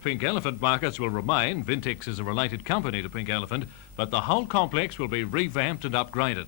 Pink Elephant markets will remain. Vintex is a related company to Pink Elephant, but the whole complex will be revamped and upgraded.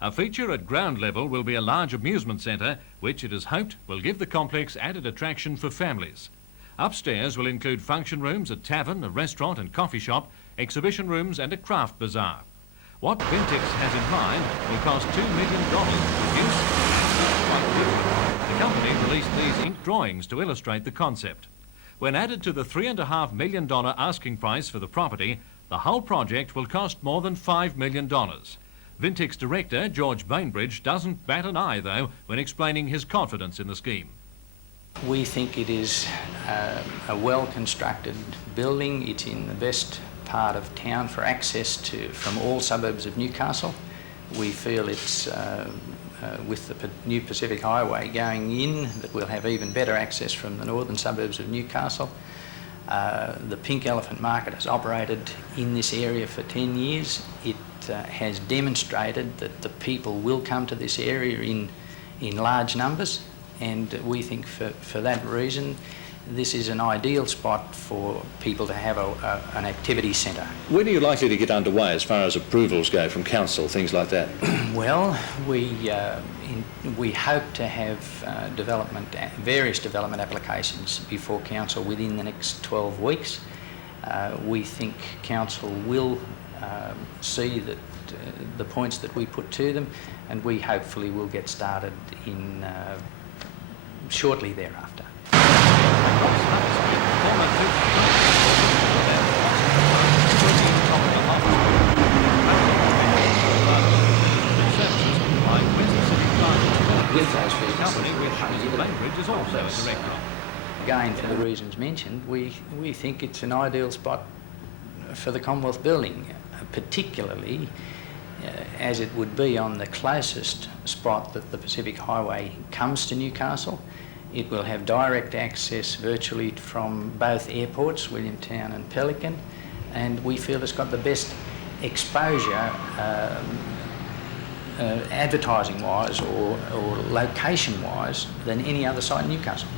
A feature at ground level will be a large amusement centre, which it is hoped will give the complex added attraction for families. Upstairs will include function rooms, a tavern, a restaurant and coffee shop, exhibition rooms and a craft bazaar. What Vintex has in mind will cost $2 million to produce. The company released these ink drawings to illustrate the concept. When added to the $3.5 million asking price for the property, the whole project will cost more than $5 million. Vintex director George Bainbridge doesn't bat an eye, though, when explaining his confidence in the scheme. We think it is a well-constructed building. It's in the best part of town for access from all suburbs of Newcastle. We feel it's with the new Pacific Highway going in that we'll have even better access from the northern suburbs of Newcastle. The Pink Elephant Market has operated in this area for 10 years. It has demonstrated that the people will come to this area in large numbers, and we think for that reason this is an ideal spot for people to have an activity centre. When are you likely to get underway as far as approvals go from council, things like that? Well, we hope to have various development applications before council within the next 12 weeks. We think council will see that the points that we put to them, and we hopefully will get started in shortly thereafter. Again, for the reasons mentioned, we think it's an ideal spot for the Commonwealth building, particularly as it would be on the closest spot that the Pacific Highway comes to Newcastle. It will have direct access virtually from both airports, Williamtown and Pelican, and we feel it's got the best exposure advertising-wise or location-wise than any other site in Newcastle.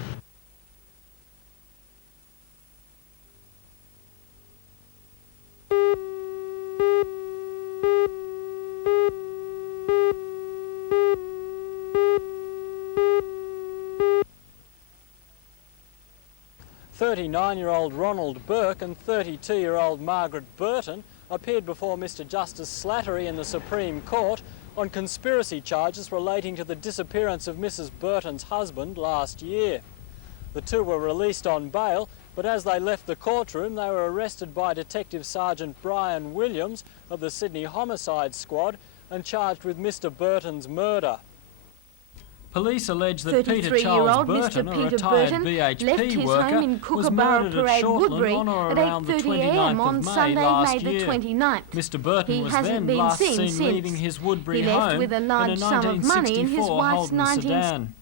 "39-year-old Ronald Burke and 32-year-old Margaret Burton appeared before Mr Justice Slattery in the Supreme Court on conspiracy charges relating to the disappearance of Mrs Burton's husband last year. The two were released on bail, but as they left the courtroom they were arrested by Detective Sergeant Brian Williams of the Sydney Homicide Squad and charged with Mr Burton's murder. Police allege that Peter Charles Burton, a retired BHP worker, was murdered at Shortland on or around the 29th of May last year. Mr Burton was then last seen leaving his Woodbury home in a 1964 Holden sedan.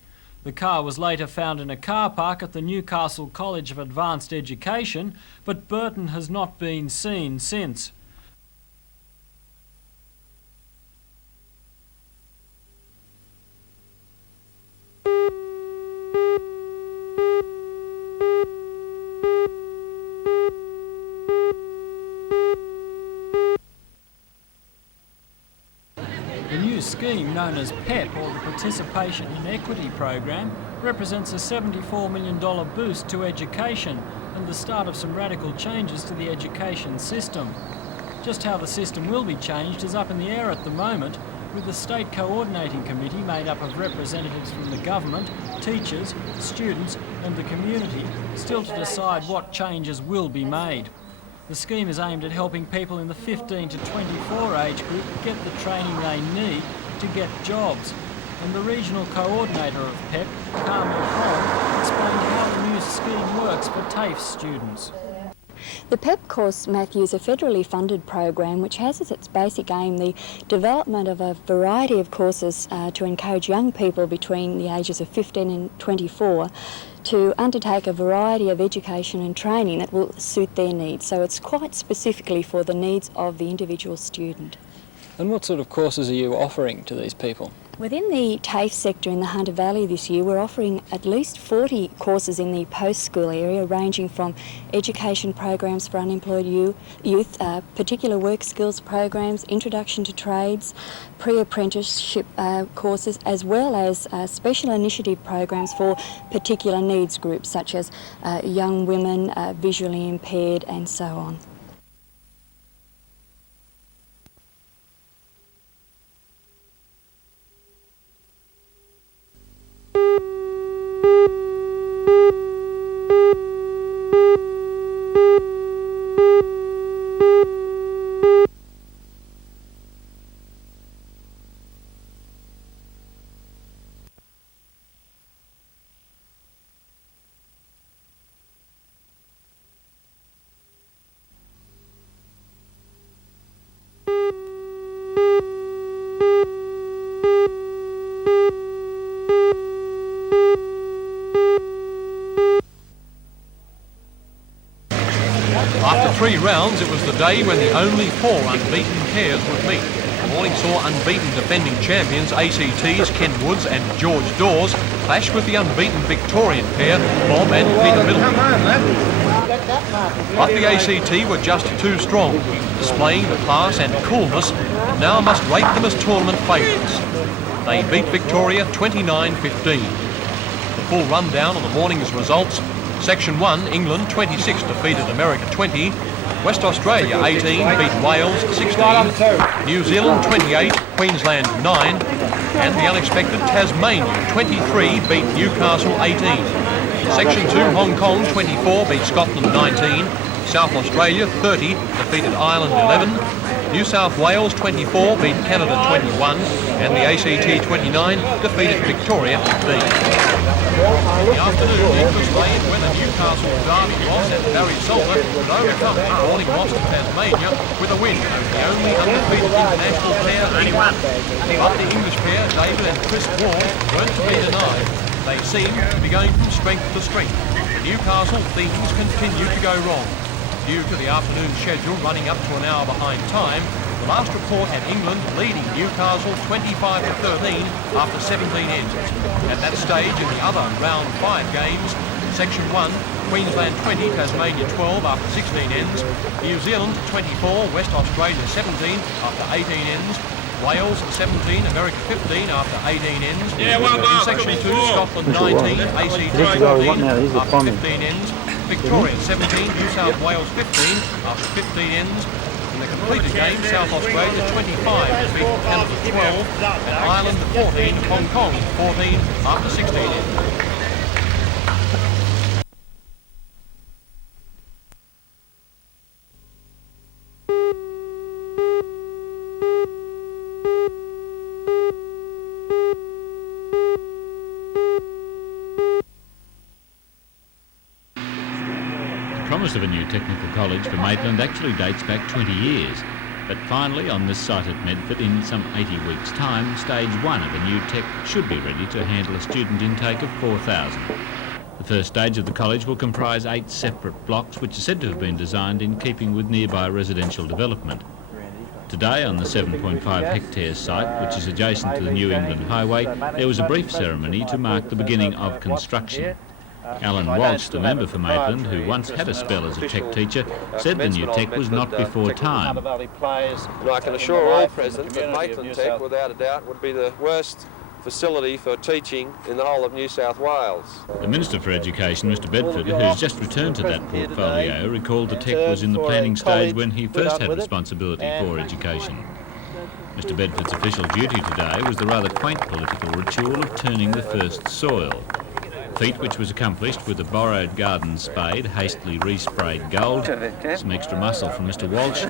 The car was later found in a car park at the Newcastle College of Advanced Education, but Burton has not been seen since. The new scheme, known as PEP, or the Participation in Equity Program, represents a $74 million boost to education and the start of some radical changes to the education system. Just how the system will be changed is up in the air at the moment, with the State Coordinating Committee made up of representatives from the government, teachers, students and the community still to decide what changes will be made. The scheme is aimed at helping people in the 15 to 24 age group get the training they need to get jobs. And the regional coordinator of PEP, Carmel Holm, explained how the new scheme works for TAFE students. The PEP course, Matthew, is a federally funded program which has as its basic aim the development of a variety of courses to encourage young people between the ages of 15 and 24 to undertake a variety of education and training that will suit their needs. So it's quite specifically for the needs of the individual student. And what sort of courses are you offering to these people? Within the TAFE sector in the Hunter Valley this year, we're offering at least 40 courses in the post-school area, ranging from education programs for unemployed youth, particular work skills programs, introduction to trades, pre-apprenticeship courses, as well as special initiative programs for particular needs groups such as young women, visually impaired and so on. After 3 rounds, it was the day when the only 4 unbeaten pairs would meet. The morning saw unbeaten defending champions ACT's Ken Woods and George Dawes clash with the unbeaten Victorian pair Bob and Peter Middleton. But the ACT were just too strong, displaying the class and coolness that now must rate them as tournament favourites. They beat Victoria 29-15. The full rundown on the morning's results: Section 1, England 26 defeated America 20, West Australia 18 beat Wales 16, New Zealand 28, Queensland 9, and the unexpected Tasmania 23 beat Newcastle 18. Section 2, Hong Kong 24 beat Scotland 19, South Australia 30 defeated Ireland 11, New South Wales 24 beat Canada 21, and the ACT 29 defeated Victoria 15. In the afternoon, it was played when the Newcastle Derby Ross and Barry Salter would overcome the morning Ross of Tasmania with a win over the only undefeated international pair anyone. But the English pair, David and Chris Ward, weren't to be denied. They seemed to be going from strength to strength. For Newcastle, things continued to go wrong. Due to the afternoon schedule running up to an hour behind time, the last report had England leading Newcastle 25-13 after 17 ends. At that stage, in the other round 5 games, Section 1, Queensland 20, Tasmania 12 after 16 ends, New Zealand 24, West Australia 17 after 18 ends, Wales 17, America 15 after 18 ends. In Section 2, Scotland 19, ACT 14 after 15 ends, Victoria 17, New South Wales 15 after 15 ends. In the completed game, South Australia 25 defeated Canada 12, and Ireland 14, Hong Kong 14 after 16 ends. The promise of a new technical college for Maitland actually dates back 20 years, but finally on this site at Medford in some 80 weeks' time, stage 1 of a new tech should be ready to handle a student intake of 4,000. The first stage of the college will comprise 8 separate blocks which are said to have been designed in keeping with nearby residential development. Today on the 7.5 hectares site, which is adjacent to the New England Highway, there was a brief ceremony to mark the beginning of construction. Alan Walsh, the member for Maitland, who once had a spell as a tech teacher, said the new tech was not before time. And I can assure all present that Maitland Tech, without a doubt, would be the worst facility for teaching in the whole of New South Wales. The Minister for Education, Mr Bedford, who's just returned to that portfolio, recalled the tech was in the planning stage when he first had responsibility for education. Mr Bedford's official duty today was the rather quaint political ritual of turning the first soil. Feat which was accomplished with a borrowed garden spade, hastily resprayed gold, some extra muscle from Mr Walsh,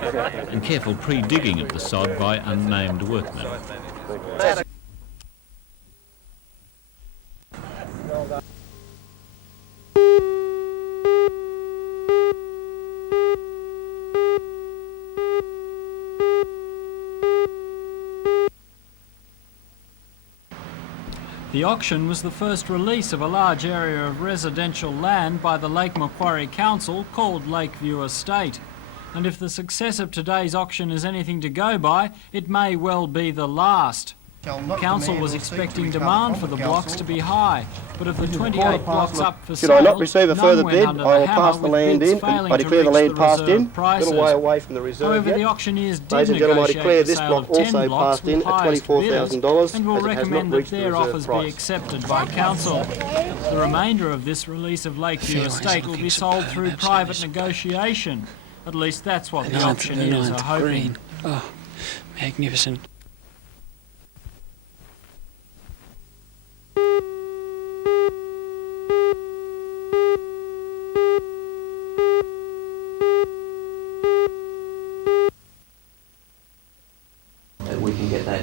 and careful pre-digging of the sod by unnamed workmen. The auction was the first release of a large area of residential land by the Lake Macquarie Council called Lakeview Estate. And if the success of today's auction is anything to go by, it may well be the last. Council was expecting demand for the blocks to be high, but of the 28 blocks up for Should I not sale, receive a further none went bid, under I will hammer, pass the with land bids in. failing I to declare the reach land the passed in. reserve A prices. little way away from the reserve However, yet. the auctioneers did Ladies and gentlemen, I negotiate declare the this sale block of 10 also blocks passed in with at highest bidders, $24,000 and will as it has not recommend that reached the their reserve offers be price. accepted by council. The remainder of this release of Lakeview Estate will be sold through private negotiation. At least that's what the auctioneers are hoping. Oh, magnificent.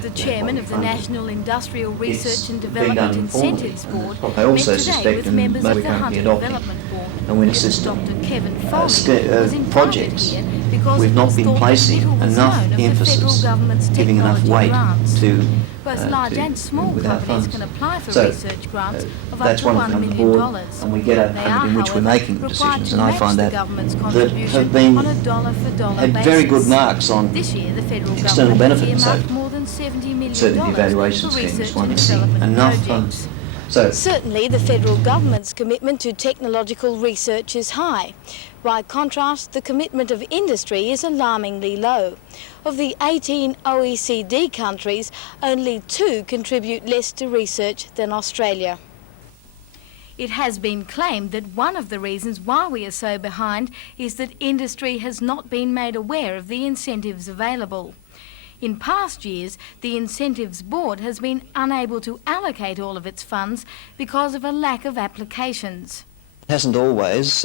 The chairman of the National Industrial Research and Development Incentives Board met today with members of the Hunter Development Board. Dr. Kevin Foley was invited here because we've not been placing enough emphasis, giving enough weight to both large and small companies can apply for research grants of up that's to one $1 of the million. board, and we get a hundred in which we're making the decisions, and I find that have been had very good marks on this year, the federal external benefit. So more than $70 million certainly the evaluation for scheme research is one and to see development enough projects. So Certainly, the federal government's commitment to technological research is high. By contrast, the commitment of industry is alarmingly low. Of the 18 OECD countries, only 2 contribute less to research than Australia. It has been claimed that one of the reasons why we are so behind is that industry has not been made aware of the incentives available. In past years, the Incentives Board has been unable to allocate all of its funds because of a lack of applications. it hasn't always,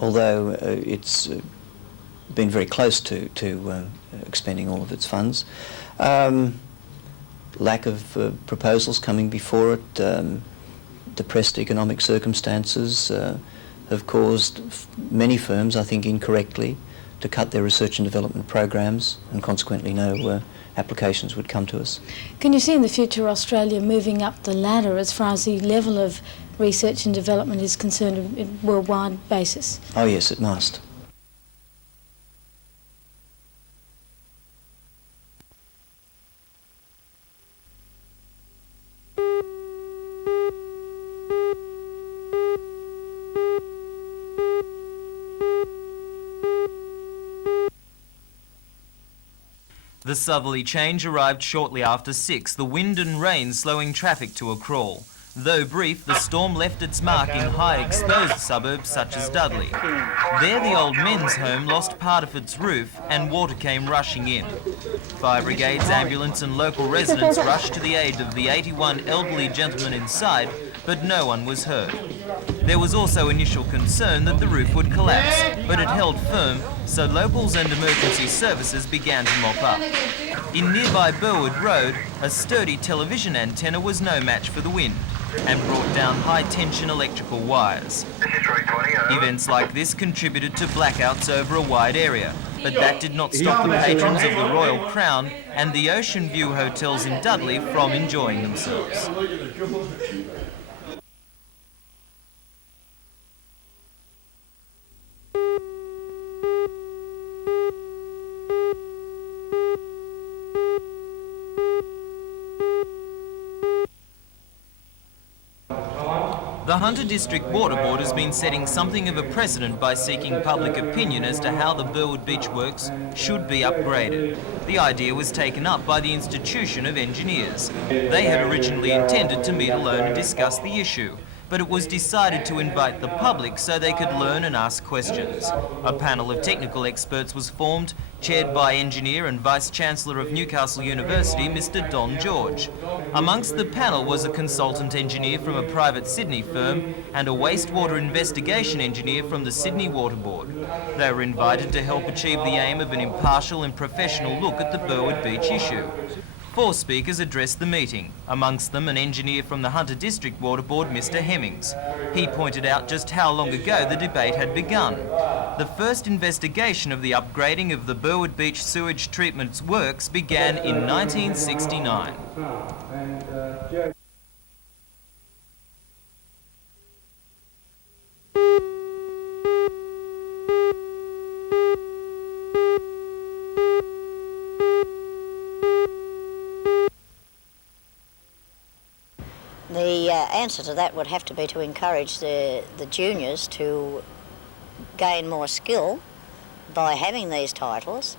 although it's been very close to expending all of its funds. Lack of proposals coming before it, depressed economic circumstances have caused many firms, I think incorrectly, to cut their research and development programs, and consequently no applications would come to us. Can you see in the future Australia moving up the ladder as far as the level of research and development is concerned on a worldwide basis? Oh yes, it must. The southerly change arrived shortly after 6, the wind and rain slowing traffic to a crawl. Though brief, the storm left its mark in high exposed suburbs such as Dudley. There the old men's home lost part of its roof and water came rushing in. Fire brigades, ambulance and local residents rushed to the aid of the 81 elderly gentlemen inside, but no one was hurt. There was also initial concern that the roof would collapse, but it held firm, so locals and emergency services began to mop up. In nearby Burwood Road, a sturdy television antenna was no match for the wind and brought down high-tension electrical wires. Events like this contributed to blackouts over a wide area, but that did not stop the patrons of the Royal Crown and the Ocean View hotels in Dudley from enjoying themselves. The Hunter District Water Board has been setting something of a precedent by seeking public opinion as to how the Burwood Beach Works should be upgraded. The idea was taken up by the Institution of Engineers. They had originally intended to meet alone and discuss the issue, but it was decided to invite the public so they could learn and ask questions. A panel of technical experts was formed, chaired by Engineer and Vice-Chancellor of Newcastle University, Mr. Don George. Amongst the panel was a consultant engineer from a private Sydney firm and a wastewater investigation engineer from the Sydney Water Board. They were invited to help achieve the aim of an impartial and professional look at the Burwood Beach issue. 4 speakers addressed the meeting, amongst them an engineer from the Hunter District Water Board, Mr. Hemmings. He pointed out just how long ago the debate had begun. The first investigation of the upgrading of the Burwood Beach sewage treatment works began in 1969. The answer to that would have to be to encourage the juniors to gain more skill by having these titles.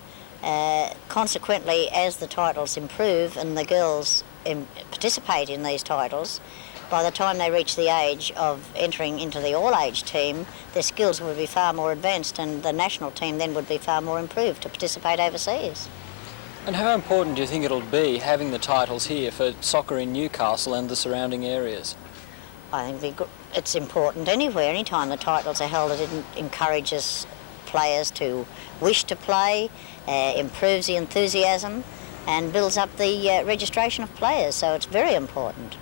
Consequently, as the titles improve and the girls participate in these titles, by the time they reach the age of entering into the all-age team, their skills would be far more advanced, and the national team then would be far more improved to participate overseas. And how important do you think it'll be having the titles here for soccer in Newcastle and the surrounding areas? I think it's important anywhere. Anytime the titles are held, it encourages players to wish to play, improves the enthusiasm and builds up the registration of players, so it's very important.